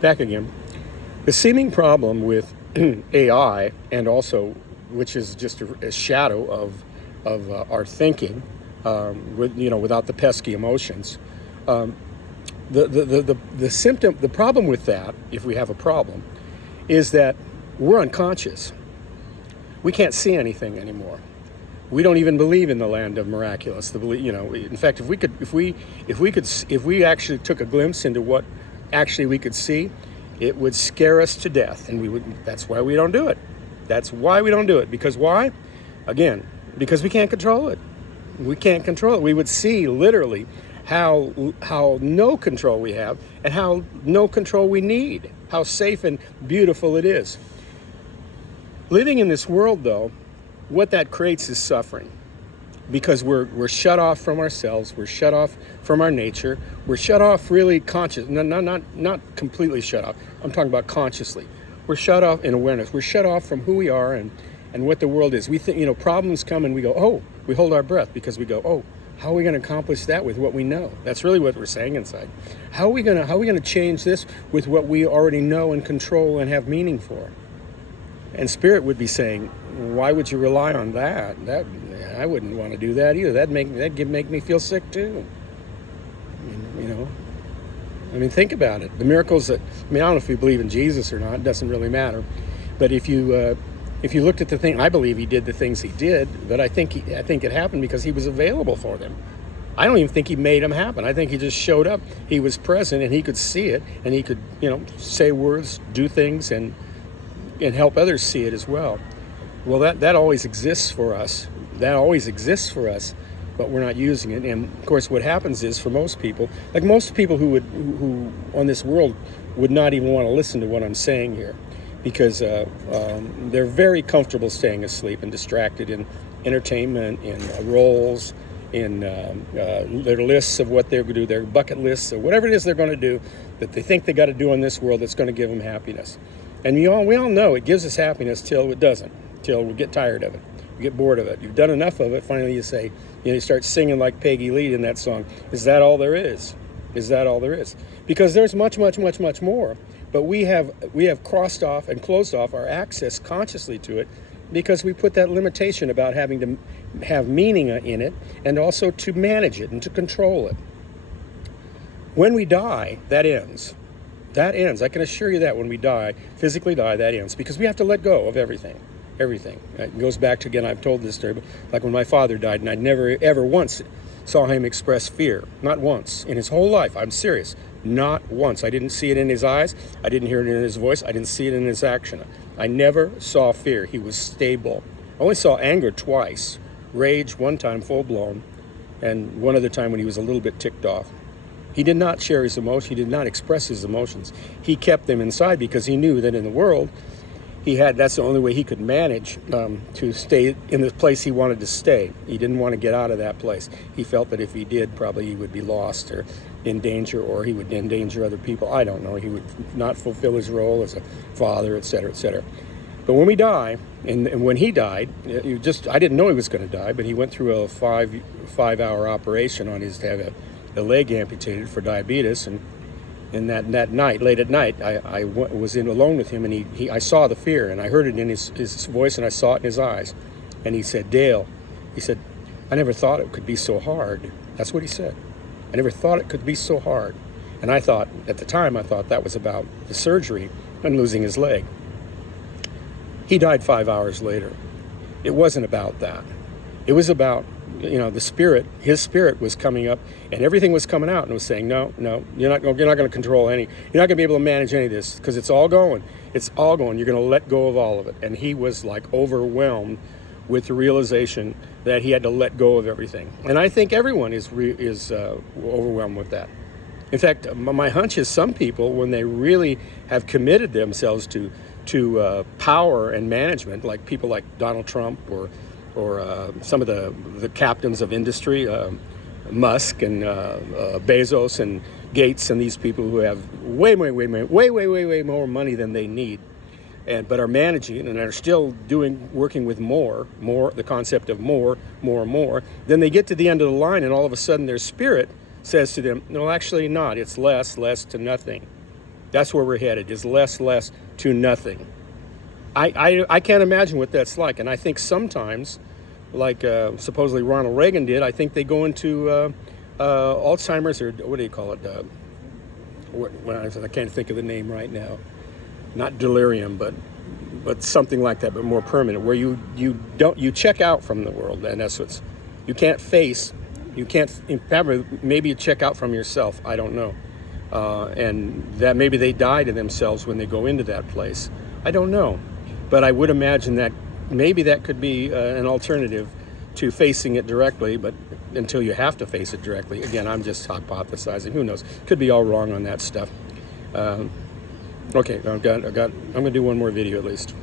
Back again. The seeming problem with AI, and also, which is just a shadow of our thinking, without the pesky emotions. The symptom, the problem with that, if we have a problem, is that we're unconscious. We can't see anything anymore. We don't even believe in the land of miraculous. In fact, if we actually took a glimpse into what actually we could see, it would scare us to death, and that's why we don't do it. That's why we don't do it. Because why? Again, because we can't control it. We can't control it. We would see literally how no control we have and how no control we need. How safe and beautiful it is. Living in this world, though, what that creates is suffering. Because we're shut off from ourselves, we're shut off from our nature, we're shut off really conscious, not completely shut off. I'm talking about consciously. We're shut off in awareness. We're shut off from who we are and what the world is. We think, problems come and we go, oh, we hold our breath because we go, oh, how are we going to accomplish that with what we know? That's really what we're saying inside. How are we going to change this with what we already know and control and have meaning for? And Spirit would be saying, why would you rely on that? I wouldn't want to do that either. That'd make me feel sick too. Think about it. The miracles that, I don't know if you believe in Jesus or not, it doesn't really matter. But if you looked at the thing, I believe he did the things he did, but I think it happened because he was available for them. I don't even think he made them happen. I think he just showed up. He was present and he could see it and he could, say words, do things and help others see it as well. Well, that always exists for us. That always exists for us, but we're not using it. And of course, what happens is, for most people, like most people who on this world would not even want to listen to what I'm saying here, because they're very comfortable staying asleep and distracted in entertainment, in roles, in their lists of what they're going to do, their bucket lists, or whatever it is they're going to do that they think they got to do in this world that's going to give them happiness. And we all know it gives us happiness till it doesn't, till we get tired of it. You get bored of it. You've done enough of it. Finally, you say, you start singing like Peggy Lee in that song. Is that all there is? Is that all there is? Because there's much, much, much, much more. But we have crossed off and closed off our access consciously to it because we put that limitation about having to have meaning in it and also to manage it and to control it. When we die, that ends. That ends. I can assure you that when we die, physically die, that ends. Because we have to let go of everything. Everything. It goes back to, again, I've told this story, but like when my father died, and I never, ever once saw him express fear. Not once. In his whole life. I'm serious. Not once. I didn't see it in his eyes. I didn't hear it in his voice. I didn't see it in his action. I never saw fear. He was stable. I only saw anger twice. Rage one time, full blown. And one other time when he was a little bit ticked off. He did not share his emotions. He did not express his emotions. He kept them inside because he knew that in the world, that's the only way he could manage to stay in the place he wanted to stay. He didn't want to get out of that place. He felt that if he did, probably he would be lost or in danger, or he would endanger other people. I don't know. He would not fulfill his role as a father, et cetera, et cetera. But when we die, and when he died, I didn't know he was going to die, but he went through a five-hour operation on his to have a leg amputated for diabetes, and that night, late at night, I was alone with him, and I saw the fear, and I heard it in his voice, and I saw it in his eyes. And he said, Dale, he said, I never thought it could be so hard. That's what he said. I never thought it could be so hard. And at the time, I thought that was about the surgery and losing his leg. He died 5 hours later. It wasn't about that. It was about, the spirit, his spirit was coming up, and everything was coming out and was saying, no, you're not going to control you're not going to be able to manage any of this because it's all going. It's all going. You're going to let go of all of it. And he was like overwhelmed with the realization that he had to let go of everything. And I think everyone is overwhelmed with that. In fact, my hunch is some people, when they really have committed themselves to power and management, like people like Donald Trump or some of the captains of industry, Musk and Bezos and Gates and these people who have way more money than they need, but are managing and are still working with more, the concept of more. Then they get to the end of the line, and all of a sudden their spirit says to them, no, actually not. It's less to nothing. That's where we're headed, is less to nothing. I can't imagine what that's like. And I think sometimes, like supposedly Ronald Reagan did, I think they go into Alzheimer's, or what do you call it? I can't think of the name right now. Not delirium, but something like that, but more permanent, where you check out from the world, and that's what's, you can't face, you can't, maybe you check out from yourself, I don't know. And that maybe they die to themselves when they go into that place. I don't know. But I would imagine that maybe that could be an alternative to facing it directly, but until you have to face it directly. Again, I'm just hypothesizing. Who knows? Could be all wrong on that stuff. Okay, I'm going to do one more video at least.